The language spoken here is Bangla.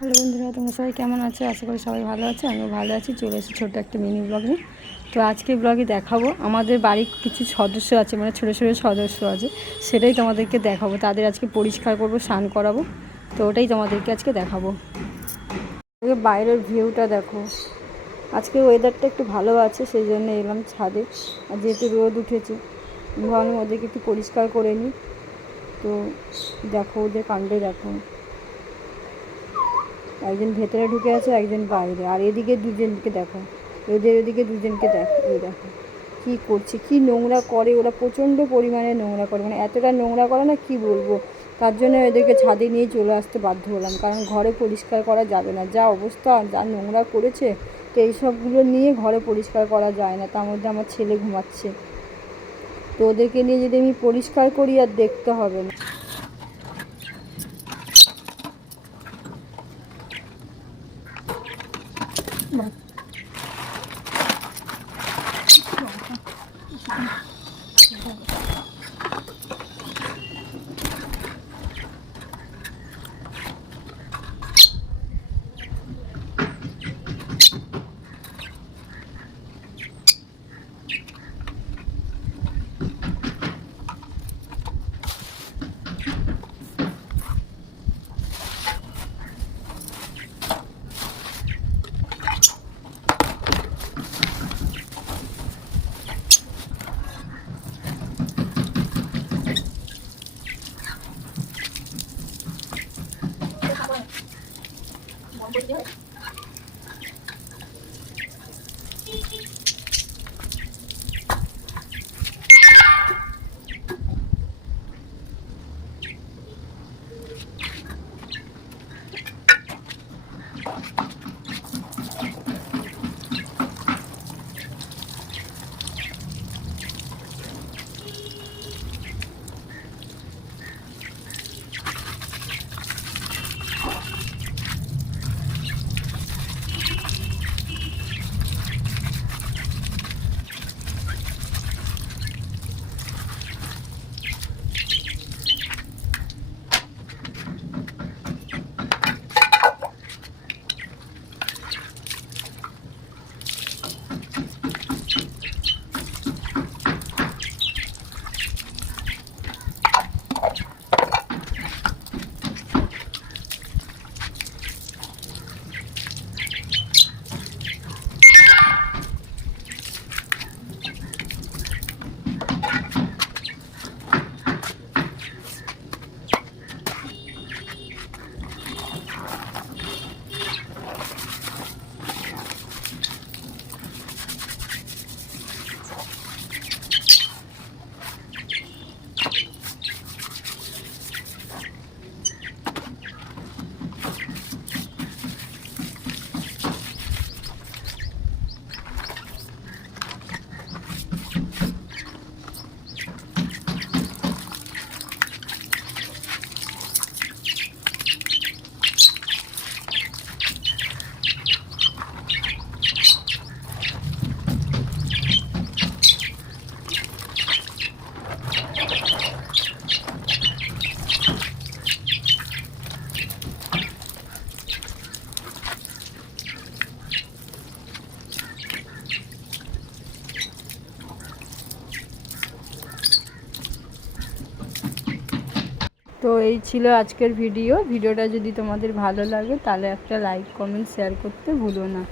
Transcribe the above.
হ্যালো বন্ধুরা, তোমরা সবাই কেমন আছো? আশা করি সবাই ভালো আছে। আমিও ভালো আছি। চলে এসেছি ছোট্ট একটা মিনি ব্লগ নিয়ে। তো আজকে ব্লগে দেখাবো আমাদের বাড়ির কিছু সদস্য আছে, মানে ছোটো ছোটো সদস্য আছে, সেটাই তোমাদেরকে দেখাবো। তাদের আজকে পরিষ্কার করবো, স্নান করাবো। তো ওটাই তোমাদেরকে আজকে দেখাবো। বাইরের ভিউটা দেখো। আজকে ওয়েদারটা একটু ভালো আছে, সেই জন্য এলাম ছাদে। আর যেহেতু রোদ উঠেছে, ভাবলাম ওদেরকে একটু পরিষ্কার করে নিই। তো দেখো ওদের কাণ্ডে দেখো, একজন ভেতরে ঢুকে আছে, একজন বাইরে। আর এদিকে দুজনকে দেখো, ওদিকে দুজনকে দেখো, এই দেখো কী করছে, কি নোংরা করে ওরা। প্রচণ্ড পরিমাণে নোংরা করে, মানে এতটা নোংরা করে না কি বলবো। তার জন্য এদেরকে ছাদে নিয়ে চলে আসতে বাধ্য হলাম, কারণ ঘরে পরিষ্কার করা যাবে না, যা অবস্থা, যা নোংরা করেছে। তো এইসবগুলো নিয়ে ঘরে পরিষ্কার করা যায় না। তার মধ্যে আমার ছেলে ঘুমাচ্ছে, তো ওদেরকে নিয়ে যদি আমি পরিষ্কার করি আর দেখতে হবে না। তো এই ছিল আজকের ভিডিওটা যদি তোমাদের ভালো লাগে তাহলে একটা লাইক, কমেন্ট, শেয়ার করতে ভুলো না।